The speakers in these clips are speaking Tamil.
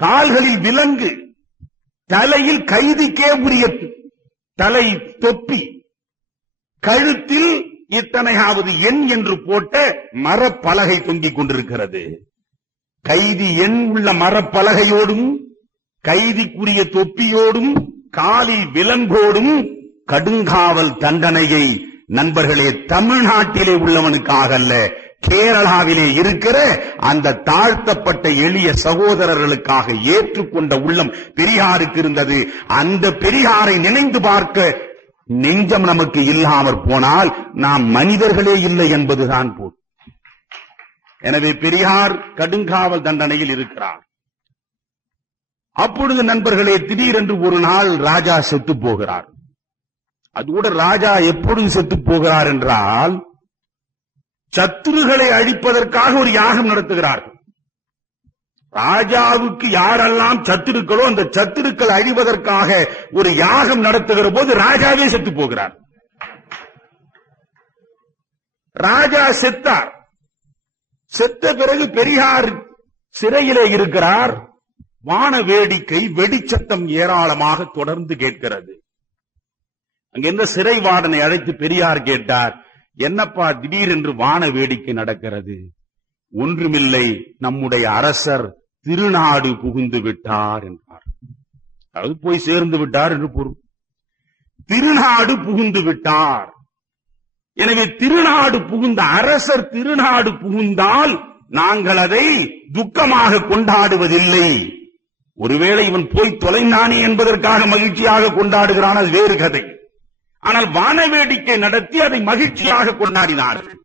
கால்களில் விலங்கு, தலையில் கைதிக்கே உரிய தலை தொப்பி, கழுத்தில் இத்தனையாவது எண் என்று போட்ட மரப்பலகை தொங்கிக் கொண்டிருக்கிறது. கைதி எண் உள்ள மரப்பலகையோடும் கைதிக்குரிய தொப்பியோடும் காலில் விலங்கோடும் கடுங்காவல் தண்டனையை நண்பர்களே தமிழ்நாட்டிலே உள்ளவனுக்காக அல்ல, கேரளாவிலே இருக்கிற அந்த தாழ்த்தப்பட்ட எளிய சகோதரர்களுக்காக ஏற்றுக்கொண்ட உள்ளம் பெரியாருக்கு இருந்தது. அந்த பெரியாரை நினைந்து பார்க்க நெஞ்சம் நமக்கு இல்லாமற் போனால் நாம் மனிதர்களே இல்லை என்பதுதான் போல். எனவே பெரியார் கடுங்காவல் தண்டனையில் இருக்கிறார். அப்பொழுது நண்பர்களே திடீரென்று ஒரு நாள் ராஜா செத்து போகிறார். அது கூட ராஜா எப்பொழுது செத்து போகிறார் என்றால், சத்துருகளை அழிப்பதற்காக ஒரு யாகம் நடத்துகிறார்கள். ராஜாவுக்கு யாரெல்லாம் சத்துருக்களோ அந்த சத்துருக்கள் அழிவதற்காக ஒரு யாகம் நடத்துகிற போது ராஜாவே செத்து போகிறார். ராஜா செத்தார். செத்த பிறகு பெரியார் சிறையிலே இருக்கிறார். வான வேடிக்கை, வெடிச்சத்தம் ஏராளமாக தொடர்ந்து கேட்கிறது. அங்கிருந்த சிறை வார்டனை அழைத்து பெரியார் கேட்டார், என்னப்பா திடீரென்று வான வேடிக்கை நடக்கிறது? ஒன்றுமில்லை, நம்முடைய அரசர் திருநாடு புகுந்து விட்டார் என்றார். அது போய் சேர்ந்து விட்டார் என்று பொருள். திருநாடு புகுந்து விட்டார். எனவே திருநாடு புகுந்த அரசர் திருநாடு புகுந்தால் நாங்கள் அதை துக்கமாக கொண்டாடுவதில்லை. ஒருவேளை இவன் போய் தொலைந்தானே என்பதற்காக மகிழ்ச்சியாக கொண்டாடுகிறான், அது வேறு கதை. ஆனால் வான வேடிக்கை நடத்தி அதை மகிழ்ச்சியாக கொண்டாடினார்கள்.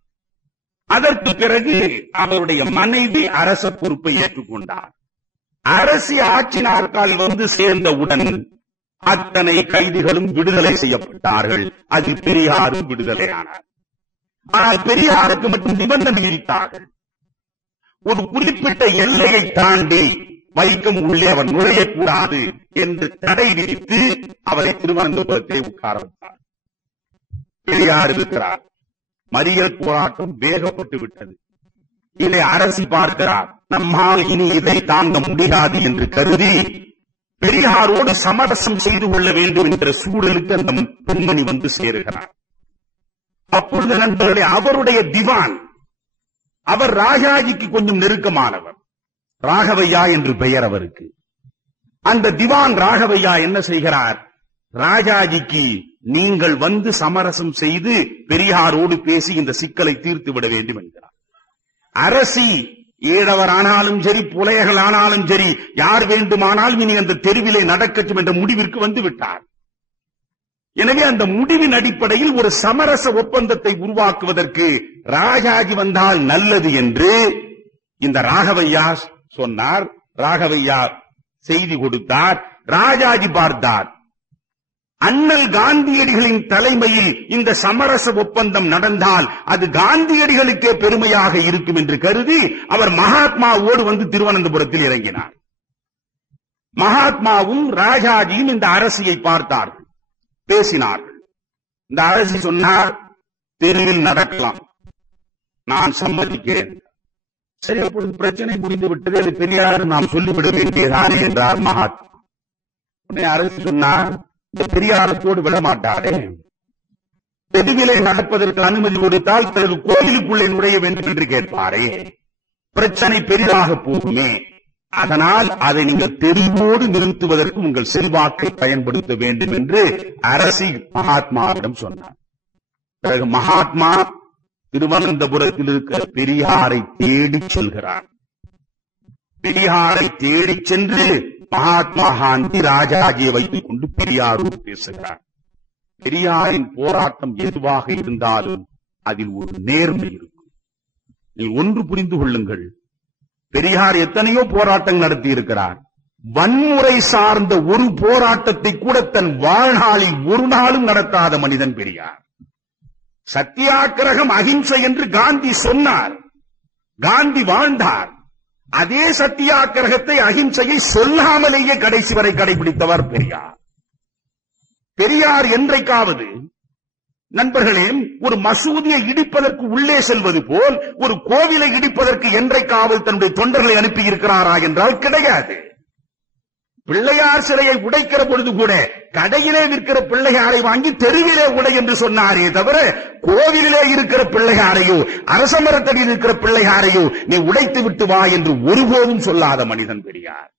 அதற்கு பிறகு அவருடைய மனைவி அரச பொறுப்பை ஏற்றுக்கொண்டார். அரசு ஆட்சி நாற்கால் வந்து சேர்ந்தவுடன் அத்தனை கைதிகளும் விடுதலை செய்யப்பட்டார்கள். அது பெரியாரும் விடுதலையானார். ஆனால் பெரியாருக்கு மட்டும் நிபந்தனை விதித்தார்கள். ஒரு குறிப்பிட்ட எல்லையை தாண்டி வைக்கம் உள்ளே அவர் நுழையக்கூடாது என்று தடை விதித்து அவரை திருவனந்தபுரத்தை உட்கார வைத்தார். பெரியார் இருக்கிறார். மறியல் போராட்டம் வேகப்பட்டு விட்டது. இதை அரசு பார்க்கிறார். நம்மால் இனி இதை தாங்க முடியாது என்று கருதி பெரியாரோடு சமரசம் செய்து கொள்ள வேண்டும் என்ற சூழலுக்கு அந்த பெண்மணி வந்து சேருகிறார். அப்பொழுது நண்பர்களே, அவருடைய திவான், அவர் ராஜாஜிக்கு கொஞ்சம் நெருக்கமானவர். ராகவையா என்று பெயர் அவருக்கு. அந்த திவான் ராகவையா என்ன செய்கிறார்? ராஜாஜிக்கு நீங்கள் வந்து சமரசம் செய்து பெரியாரோடு பேசி இந்த சிக்கலை தீர்த்து விட வேண்டும் என்கிறார். அரசி ஏழவர் ஆனாலும் சரி, புலையர்கள் ஆனாலும் சரி, யார் வேண்டுமானாலும் இனி அந்த தெருவிலே நடக்கட்டும் என்ற முடிவிற்கு வந்து விட்டார். எனவே அந்த முடிவின் அடிப்படையில் ஒரு சமரச ஒப்பந்தத்தை உருவாக்குவதற்கு ராஜாஜி வந்தால் நல்லது என்று இந்த ராகவையா சொன்னார். ராகவையா செய்தி கொடுத்தார். ராஜாஜி பார்த்தார். அண்ணல் காந்தியடிகளின் தலைமையில் இந்த சமரச ஒப்பந்தம் நடந்தால் அது காந்தியடிகளுக்கே பெருமையாக இருக்கும் என்று கருதி அவர் மகாத்மாவோடு வந்து திருவனந்தபுரத்தில் இறங்கினார். மகாத்மாவும் ராஜாஜியும் இந்த அரசியை பார்த்தார்கள், பேசினார்கள். இந்த அரசி சொன்னார், தெருவில் நடக்கலாம், நான் சம்மதிக்கிறேன். சரி, அப்பொழுது பிரச்சனை முடிந்து விட்டது, அது பெரியார் நாம் சொல்லிவிட வேண்டியதானே என்றார் மகாத்மா. உடனே அரசு சொன்னார், இந்த பெரியாரத்தோடு விடமாட்டாரே, தெருவிலே நடப்பதற்கு அனுமதி கொடுத்தால் பிறகு கோயிலுக்குள்ளே நுழைய வேண்டும் என்று கேட்பாரே, பிரச்சனை பெரிதாக போகுமே, அதனால் அதை நீங்கள் தெருவோடு நிறுத்துவதற்கு உங்கள் செல்வாக்கை பயன்படுத்த வேண்டும் என்று அரசி மகாத்மாவிடம் சொன்னார். பிறகு மகாத்மா திருவனந்தபுரத்தில் இருக்கிற பெரியாரை தேடி செல்கிறார். பெரியாரை தேடிச் சென்று மகாத்மா காந்தி ராஜாஜியை வைத்துக் கொண்டு பெரியாரோடு பேசுகிறார். பெரியாரின் போராட்டம் எதுவாக இருந்தாலும் அதில் ஒரு நேர்மை இருக்கும். நீங்கள் ஒன்று புரிந்து கொள்ளுங்கள், பெரியார் எத்தனையோ போராட்டம் நடத்தி இருக்கிறார். வன்முறை சார்ந்த ஒரு போராட்டத்தை கூட தன் வாழ்நாளில் ஒரு நாளும் நடத்தாத மனிதன் பெரியார். சத்தியாகிரகம் அகிம்சை என்று காந்தி சொன்னார், காந்தி வாழ்ந்தார். அதே சத்தியாகிரகத்தை, அகிம்சையை சொல்லாமலேயே கடைசி வரை கடைபிடித்தவர் பெரியார். பெரியார் என்றைக்காவது நண்பர்களே, ஒரு மசூதியை இடிப்பதற்கு உள்ளே செல்வது போல் ஒரு கோவிலை இடிப்பதற்கு என்றைக்காவது தன்னுடைய தொண்டர்களை அனுப்பி இருக்கிறாரா என்றால் கிடையாது. பிள்ளையார் சிலையை உடைக்கிற பொழுது கூட கடையிலே விற்கிற பிள்ளையாரை வாங்கி தெருவிலே உடை என்று சொன்னாரே தவிர, கோவிலிலே இருக்கிற பிள்ளையாரையோ அரச மரத்தடியில் இருக்கிற பிள்ளையாரையோ நீ உடைத்து விட்டு வா என்று ஒருபோதும் சொல்லாத மனிதன் பெரியார்.